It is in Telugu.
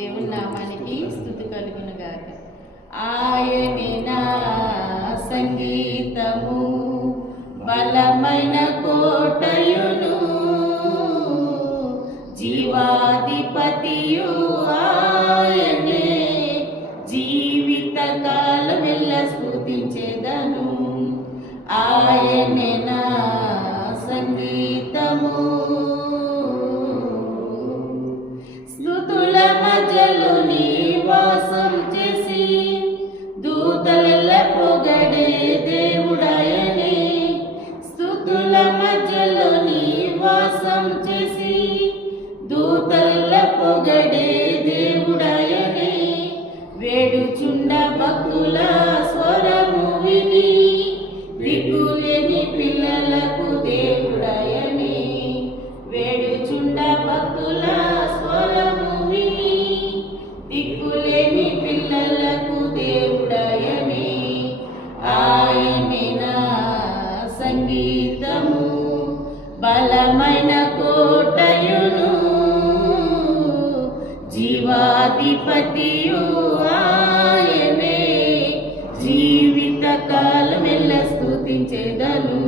దేవుని నామానికి స్తుతి కలుగునుగాక. ఆయనే నా సంగీతము, బలమైన కోటయును, జీవాధిపతియు ఆయనే. జీవిత కాలమెల్ల స్తుతించెదను, ఆయనే నా సంగీతము. స్తుతుల మధ్యలో నివాసం చేసి దూతలెల్ల పొగడే దేవుడాయనే. స్తుతుల మధ్యలో నివాసం చేసి దూతలెల్ల పొగడే దేవుడాయనే. వేడుచుండ భక్తుల స్వరము విని దిక్కులేని పిల్లలకు దేవుడాయనే. వేడుచుండ భక్తుల స్వరము విని దిక్కులేని పిల్లలకు దేవుడాయనే. ఆయనే నా సంగీతము, బలమైన కోటయును, జీవాధిపతియు ఆయనే. జీవిత కాలమెల్ల స్తుతించెదను.